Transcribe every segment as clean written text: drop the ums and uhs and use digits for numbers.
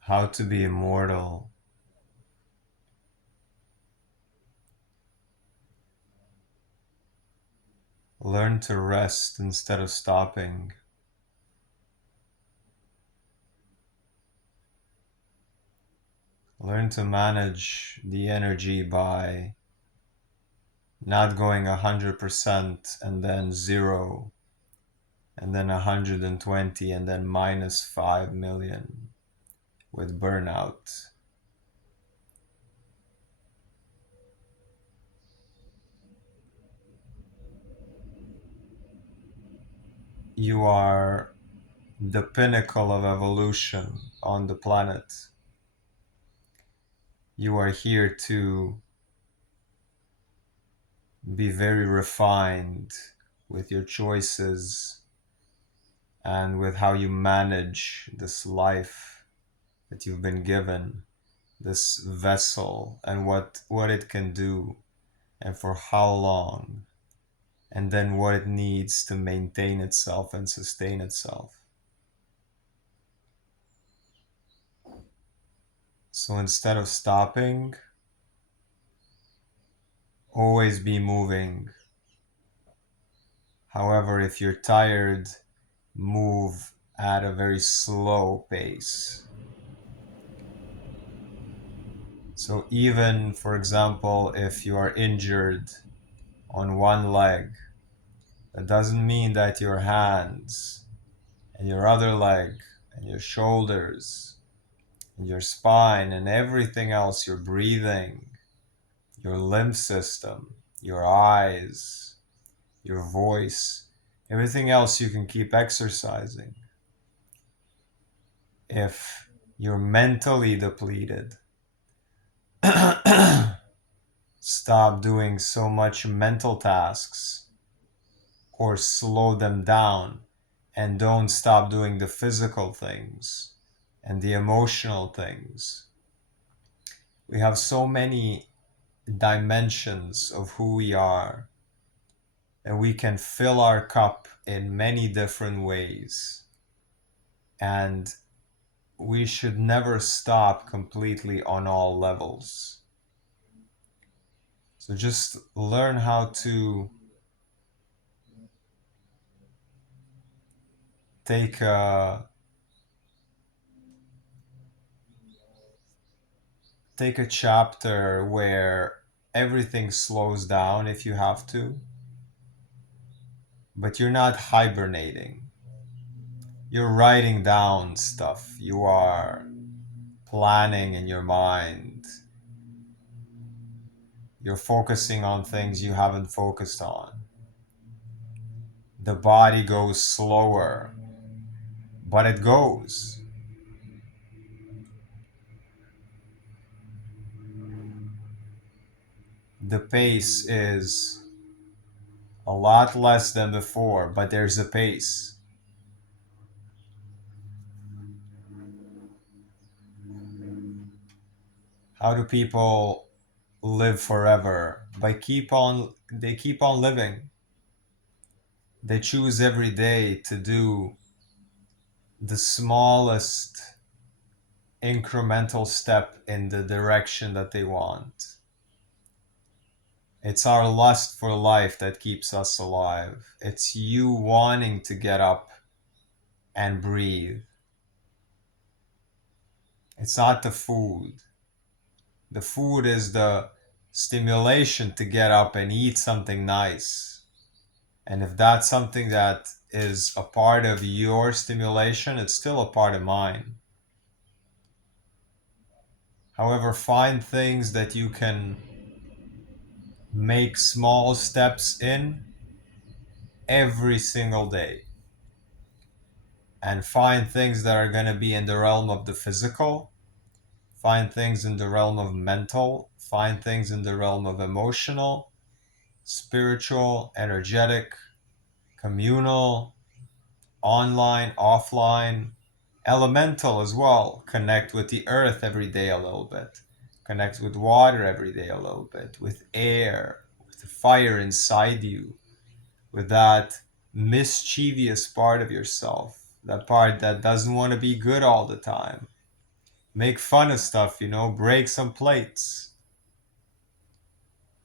How to be immortal. Learn to rest instead of stopping. Learn to manage the energy by not going 100% and then 0 and then 120 and then minus 5 million with burnout. You are the pinnacle of evolution on the planet. You are here to be very refined with your choices and with how you manage this life that you've been given, this vessel, and what it can do and for how long, and then what it needs to maintain itself and sustain itself. So instead of stopping, always be moving. However, if you're tired, move at a very slow pace. So even, for example, if you are injured on one leg, that doesn't mean that your hands and your other leg and your shoulders and your spine and everything else, your breathing, your lymph system, your eyes, your voice, everything else you can keep exercising. If you're mentally depleted, stop doing so much mental tasks or slow them down, and don't stop doing the physical things and the emotional things. We have so many dimensions of who we are, and we can fill our cup in many different ways. And we should never stop completely on all levels. So just learn how to take a chapter where everything slows down if you have to, but you're not hibernating. You're writing down stuff. You are planning in your mind. You're focusing on things you haven't focused on. The body goes slower, but it goes. The pace is a lot less than before, but there's a pace. How do people live forever? They keep on living. They choose every day to do the smallest incremental step in the direction that they want. It's our lust for life that keeps us alive. It's you wanting to get up and breathe. It's not the food. The food is the stimulation to get up and eat something nice. And if that's something that is a part of your stimulation, it's still a part of mine. However, find things that you can make small steps in every single day. And find things that are going to be in the realm of the physical, find things in the realm of mental, find things in the realm of emotional, spiritual, energetic, communal, online, offline, elemental as well. Connect with the earth every day a little bit. Connect with water every day a little bit, with air, with the fire inside you, with that mischievous part of yourself, that part that doesn't want to be good all the time. Make fun of stuff, break some plates.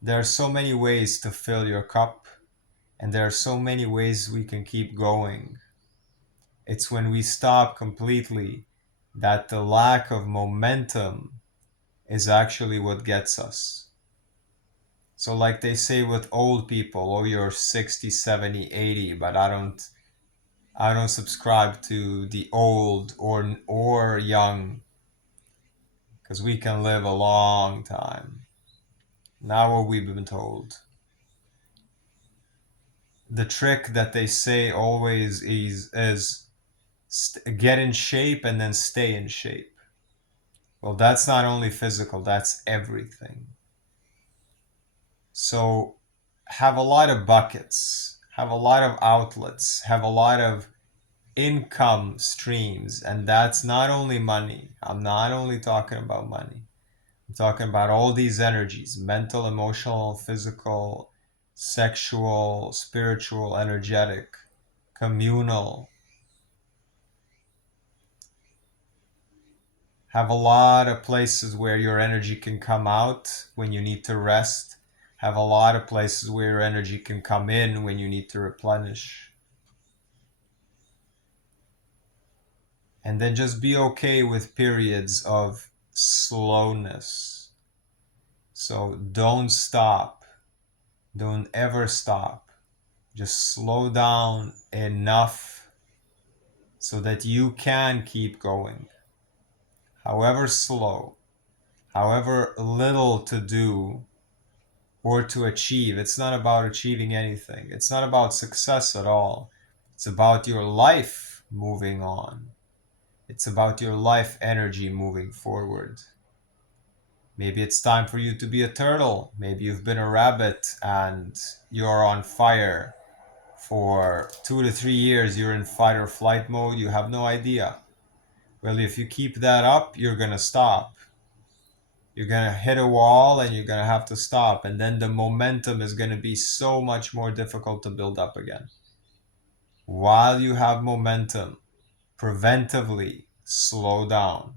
There are so many ways to fill your cup, and there are so many ways we can keep going. It's when we stop completely that the lack of momentum is actually what gets us. So like they say with old people, oh, you're 60, 70, 80, but I don't subscribe to the old or young, because we can live a long time. Now what we've been told. The trick that they say always is get in shape and then stay in shape. Well, that's not only physical, that's everything. So have a lot of buckets, have a lot of outlets, have a lot of income streams. And that's not only money. I'm not only talking about money. I'm talking about all these energies: mental, emotional, physical, sexual, spiritual, energetic, communal. Have a lot of places where your energy can come out when you need to rest. Have a lot of places where your energy can come in when you need to replenish. And then just be okay with periods of slowness. So don't stop. Don't ever stop. Just slow down enough so that you can keep going. However slow, however little to do or to achieve. It's not about achieving anything. It's not about success at all. It's about your life moving on. It's about your life energy moving forward. Maybe it's time for you to be a turtle. Maybe you've been a rabbit and you're on fire for 2 to 3 years. You're in fight or flight mode. You have no idea. Well, if you keep that up, you're going to stop. You're going to hit a wall and you're going to have to stop. And then the momentum is going to be so much more difficult to build up again. While you have momentum, preventively slow down.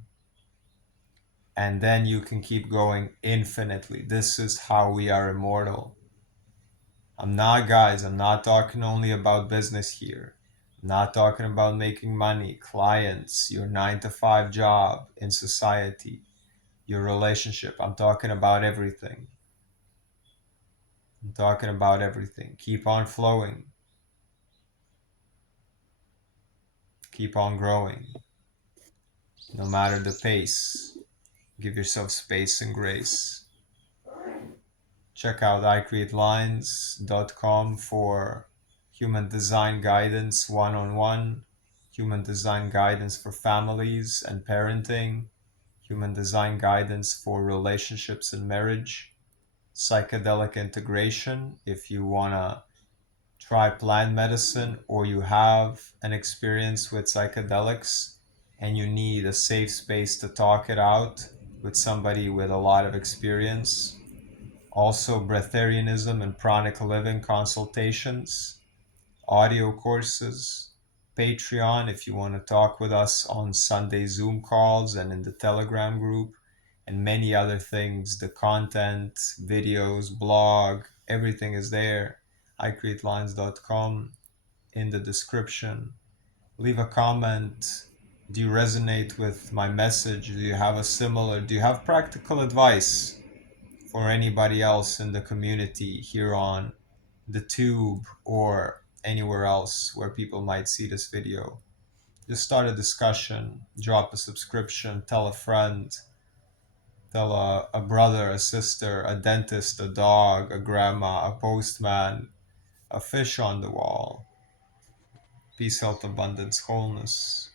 And then you can keep going infinitely. This is how we are immortal. I'm not talking only about business here. I'm not talking about making money, clients, your 9 to 5 job in society, your relationship. I'm talking about everything. I'm talking about everything. Keep on flowing. Keep on growing. No matter the pace. Give yourself space and grace. Check out icreatelines.com for human design guidance one-on-one, human design guidance for families and parenting, human design guidance for relationships and marriage, psychedelic integration if you want to try plant medicine or you have an experience with psychedelics and you need a safe space to talk it out with somebody with a lot of experience. Also, Breatharianism and pranic living consultations, audio courses, Patreon if you want to talk with us on Sunday Zoom calls and in the Telegram group, and many other things. The content, videos, blog, everything is there. icreatelines.com in the description. Leave a comment. Do you resonate with my message? Do you have practical advice for anybody else in the community here on the tube or anywhere else where people might see this video? Just start a discussion, drop a subscription, tell a friend, tell a brother, a sister, a dentist, a dog, a grandma, a postman, a fish on the wall. Peace, health, abundance, wholeness.